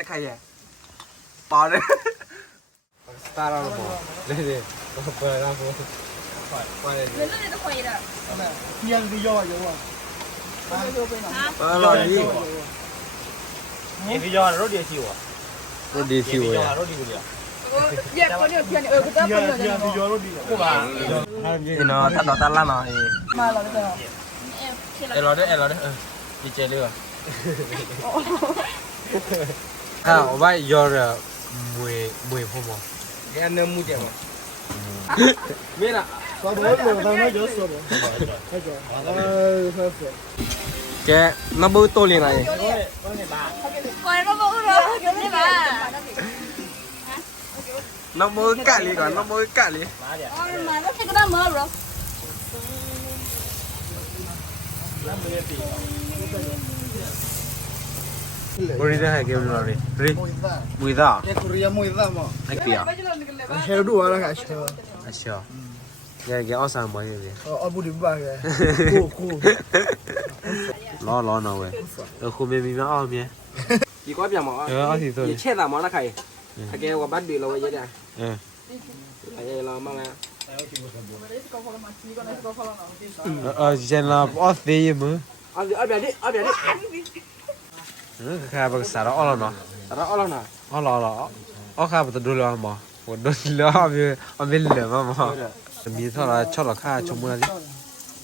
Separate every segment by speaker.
Speaker 1: တခါရဲ့ပါတယ်
Speaker 2: စတာရလို့လေလေဘာပြောရမလို့ပါ
Speaker 3: ပါလေလည်း
Speaker 4: လည်းတော့ခွေရတာအမ
Speaker 5: ေပြန်ပြီးရောရောပါ
Speaker 4: ပါ
Speaker 2: လာပြီ
Speaker 6: နေပြီးရောရိုဒီစီဝါ
Speaker 2: ရိုဒီစီဝါ
Speaker 6: ရိုဒီကိုလေရ
Speaker 4: ပါနေပြန်ရကတော့
Speaker 5: ပြန်ရပြန်ပြီးရောရိုဒီကိုပါ
Speaker 2: နာနေနော်သတ်တော့တလာမှာအေး
Speaker 4: မလာတော့တော့အ
Speaker 6: ဲ့လာတဲ့အဲ့လာတဲ့အဲ့ဒီကျဲလေးပါ
Speaker 2: ha ba giờ là mười mười phút mà
Speaker 5: cái anh em mua tiền mà biết là có đối rồi tao nói dở rồi mà chưa thấy
Speaker 2: chưa cái nó bự to liền này
Speaker 4: coi nó bự rồi kiểu này bà
Speaker 2: nó bự cả li rồi nó bự cả li
Speaker 4: mà nó thấy cái đó mờ rồi
Speaker 2: ก็รีดให้เกมหน่อยดิ
Speaker 6: รีมุยดาเน
Speaker 5: ี่ยคุยยามุยดามอ่ะ
Speaker 6: ไอ้เปียไปจะนั่ง
Speaker 5: กันเลยก็เชื่อด้วยอะไรกันเชื่อ
Speaker 6: เชื่อยังไงก็เอาสามใบเลย
Speaker 5: โอ้โหบุหรี่บ้าเลยโอ้โห
Speaker 6: รอรอหน่อยเว้ยแล้วคุณไม่มีมาเอาไหม
Speaker 1: กี่กว่าเปียหมอ
Speaker 2: เออเอาสิเถอะ
Speaker 1: เช็ดสามหมอละใครถ้าเกี่ยวกับบ้านบีเราไว้เยอะเลยเออไอ้เรามาแล้วเอาที่บุษบุษก็เลยก็พ
Speaker 2: อละมาที่ก็เลยก็พอละเนาะที่สุดเออเช่นเราออสซี่มั้ง
Speaker 1: ออสซี่เอาไปดิเอาไปดิ
Speaker 2: เขาบอกสาระอ๋อเนะสาระอ๋อเนะอ๋ออ๋อเขาบอตัวดูแลมั้งวันดูแลเอาไป่อมไเลี้ยงมา้งมีเช่าไรชอบหรอข้าชมว่า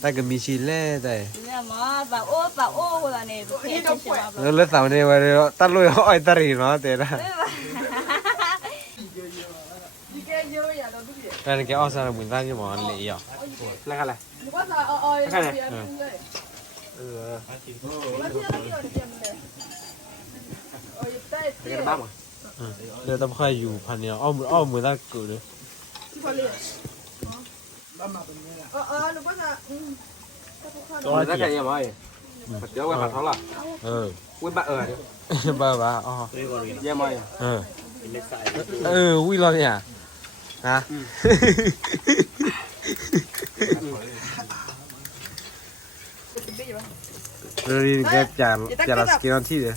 Speaker 2: แต่ก็มีชีเล่แต่เ
Speaker 4: นี่ยมังสาวโสาวคนนี้ตัว
Speaker 2: นี้ต้องป่วยแล้วสาวนี้วันนี้ตังลุยอ้อยตัดรีนอ่ะเด็กนะแต่ก็อ๋อสาวมึงตั้งยี่หมอนี่อ่ะ
Speaker 1: แล้วก็อะไร
Speaker 4: แล้วก็สาวอ้อยเออเด
Speaker 2: ี๋ยวต้องค่อยอยู่พันเดียวอ้อมอ้อมเหมือนตะกุดเลยที่พอเลี้ย้าน
Speaker 1: ็นไง่ะเออเออหนูกมก็พาวเายเดี๋ยวไปผาดเท่าไหรเออวิบ้าเออบ้าบ้าอ๋อยังไม
Speaker 2: เออเออวิลยเเนี่ย นะเรื่องนี้แค่จานจานสก่นที่เดียว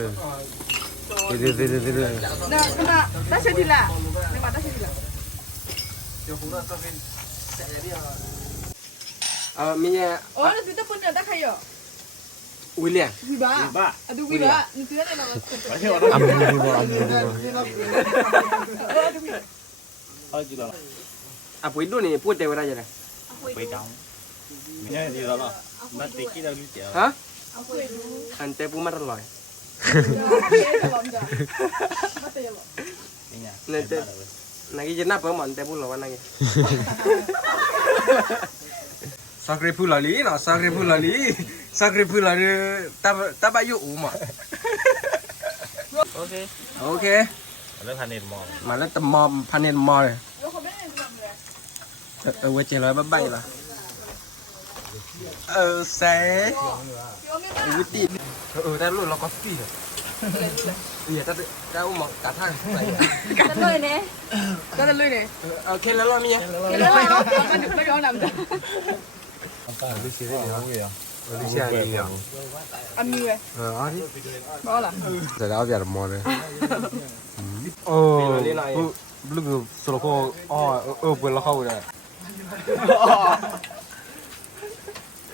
Speaker 2: Tidak, tidak,
Speaker 4: Nah, kena. Tasya dila. Nema tasya dila. Jauh
Speaker 1: kurang, Minyak.
Speaker 4: Oh, nanti tu tak kaya. William. Wiba. Wiba. Aduh, Wiba. Nanti kan ada nama. Ambil Wiba, ambil Wiba.
Speaker 1: Oh, aduh, Wiba. juga lah. Apa itu ni? Puan tewa raja dah.
Speaker 6: Apa itu? Minyak, dia lah. Nanti kita lucu.
Speaker 1: Hah? Apa itu? Antai pun merah nagi jena pa man te pulo wanagi
Speaker 2: sakre pula li na sakre pula li sakre pula de ta ta bayu uma okay okay ala khanit mo ma la tamom phanit mo le wo che la ba bai la เออแซ่
Speaker 6: อุ้ยตีนเออแต่รู้เราก็ตีเหรอเออแต่แต่อุ้มหมอกกระทั่งอะไร
Speaker 4: กระทั่งเลยเนี่ยกระทั่งเลยเนี่ยเอ
Speaker 2: อโอเคแล้วรอบนี้เนี่ย
Speaker 4: โอเคแล้วไม่ไม่ยอมนำจ้ะอันตายดูสิได้ยังไงอ่ะดูสิอันนี้อ่ะอันนี้เหรอเอออันนี้บ้าเหรอ
Speaker 2: แต่เราอย่าหมอนเลยโอ้ลูกสุรโคอ๋อเออเปิดแล้วเข้าเลย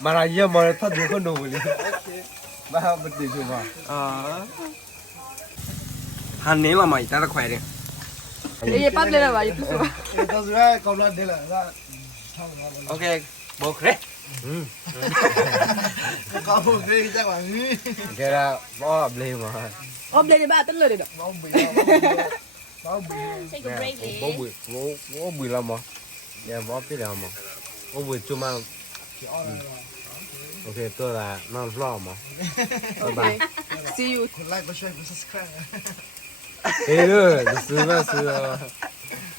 Speaker 2: mà là giờ mà thoát được con đồ vậy
Speaker 6: mà học được gì chưa mà
Speaker 1: hàng nếu mà mày ta là khỏe đi
Speaker 4: đi bắt đây là vậy chứ
Speaker 5: sao còn là đây là
Speaker 6: ok bốc đấy
Speaker 5: có một cái chắc là như
Speaker 2: bỏ ập lên mà
Speaker 4: ập lên thì ba tính lên oh. được bỏ bùi bỏ bùi
Speaker 2: bỏ bùi bỏ bùi làm mà nhà bỏ cái làm mà 我会做慢，嗯，OK，再来慢 f o
Speaker 4: 拜拜，See y o u
Speaker 5: l i k e s h a r e s u b s c r i
Speaker 2: b e h e l l o u p e